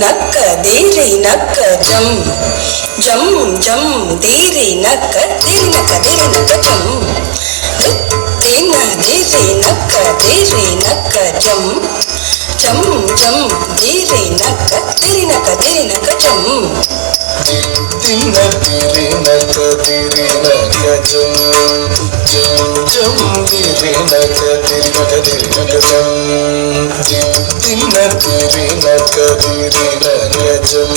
ನಕ್ಕ ದೇರಿ ನಕ್ಕ ಜಂ ಜಂ ಜಂ ದೇರಿ ನಕ್ಕ ದೇರಿ ನಕ್ಕ ಜಂ ತೇನ ದೇರಿ ನಕ್ಕ ಜಂ ಜಂ ಜಂ ದೇರಿ ನಕ್ಕ ಜಂ ತಿನ್ನ ತಿರಿ ನಕ ಜಂ ಜಂ ಜಂ ದಿರಿ ನಕ ಜಂ ತಿನ್ನ ತಿರಿ ನಕ ಜಂ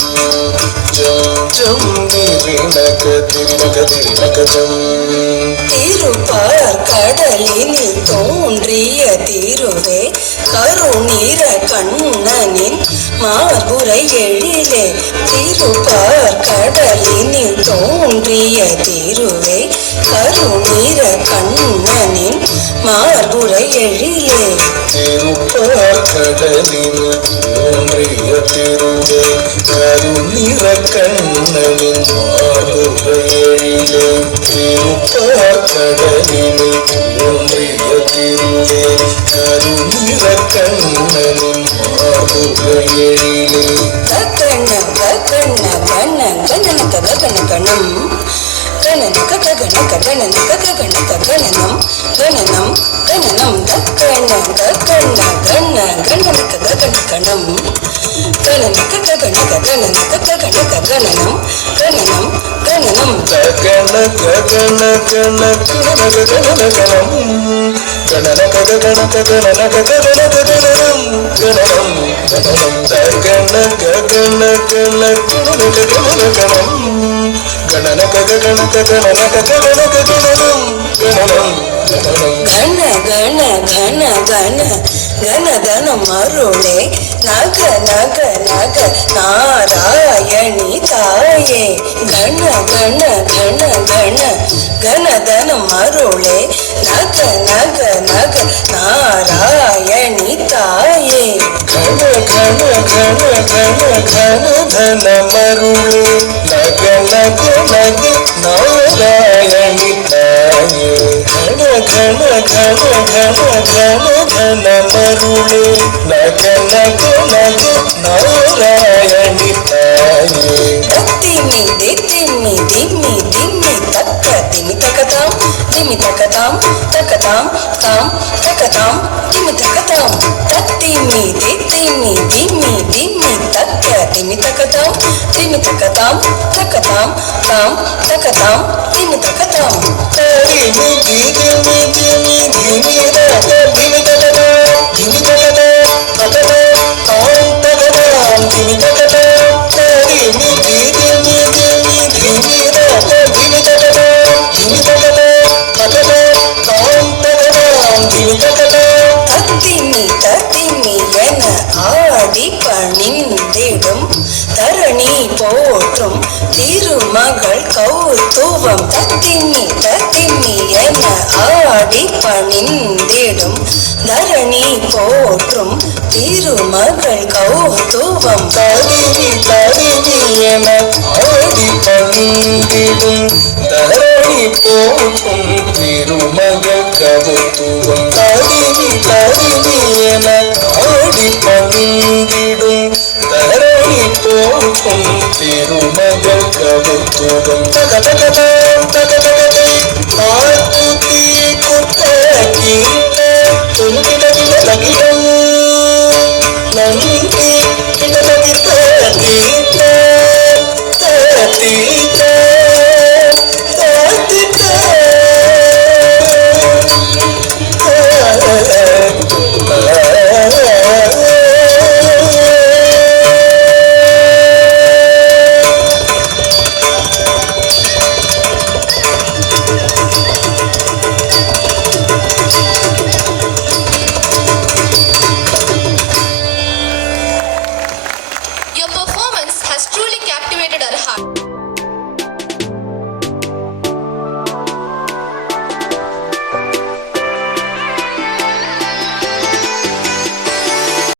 ಜಂ ಜಂ ದಿರಿ ನಕ ಜಂ திருப்பார் கடலினில் தோன்றிய திருவே கருநீர கண்ணனின் மார்புரை எழிலே திருப்பார் கடலினில் தோன்றிய திருவே கருநீர கண்ணனின் மார்புரை எழிலே திருப்பார் கடலினில் தோன்றிய திருவே கருநீர கண்ணனின் மார்புரை எழிலே திருப்பார் கடலினில் தோன்றிய திருவே கருநீர கண்ணனின் மார்புரை எழிலே கண்ண கண்ண கண்ண கண்ணனக்க கண்ண கணம் கணனக்க ககனக்க கணனக்க ககனக்க கணனம் கணனம் கணனம் கண்ண கண்ண கண்ண கண்ணனக்க ககன கணம் கணனக்க ககனக்க கணனக்க ககனக்க கணனம் கணனம் கணனம் ககன ககன கண கணனக கணன கணம் கணனக ககனக கணனக ககனக கணனம் கணனம் கணனம் ககன ககன கண கணனக கணன கணம் கணனக ககனக கணனக ககனக கணனம் கணனம் கணனம் கண கண கண கண கண கண மருளே நக நக நக நாராயணி தாயே கண கண கண கண கண கண மருளே நக நக நக நாராயணி தாயே கண கண கண கண கண தன மருளே நக நக நக நாராயணி தாயே கண கண கண கண கண தன மருளே நக நக நக நாராயணி தாயே திம்மி திம்மி திம்மி திம்மி தக்க திம்மி தக்கதாம் திம்மி தக்கதாம் தக்கதாம் தாம் தக்கதாம் திம்மி தக்கதாம் தத்திம்மி திம்மி திம்மி திம்மி தக்க திம்மி தக்கதாம் திம்மி தக்கதாம் தக்கதாம் தாம் தக்கதாம் திம்மி தக்கதாம் திம்மி திம்மி திம்மி திம்மி தக்க திம்மி தக்கதாம் திம்மி தக்கதாம் தக்கதாம் தாம் தக்கதாம் திம்மி தக்கதாம் திம்மி திம்மி திம்மி திம்மி தக்க திம்மி தக்கதாம் திம்மி தக்கதாம் தக்கதாம் தாம் தக்கதாம் திம்மி தக்கதாம் தத்திம்மி என ஆடி பணிந்திடும் தரணி போற்றும் திருமகள் கௌத்துவம் தத்திம்மி என ஆடி பணிந்திடும் தரணி போற்றும் திருமகள் கௌத்துவம் தரிவி என ஆடி பணிந்திடும் தரணி போற்றும் திருமகள் கவுத்துவம் தரிவி என ஆடி பணிந்திடும் தரணி போற்றும் திருமகள் கவுத்துவம் தக தக தாம் தக தக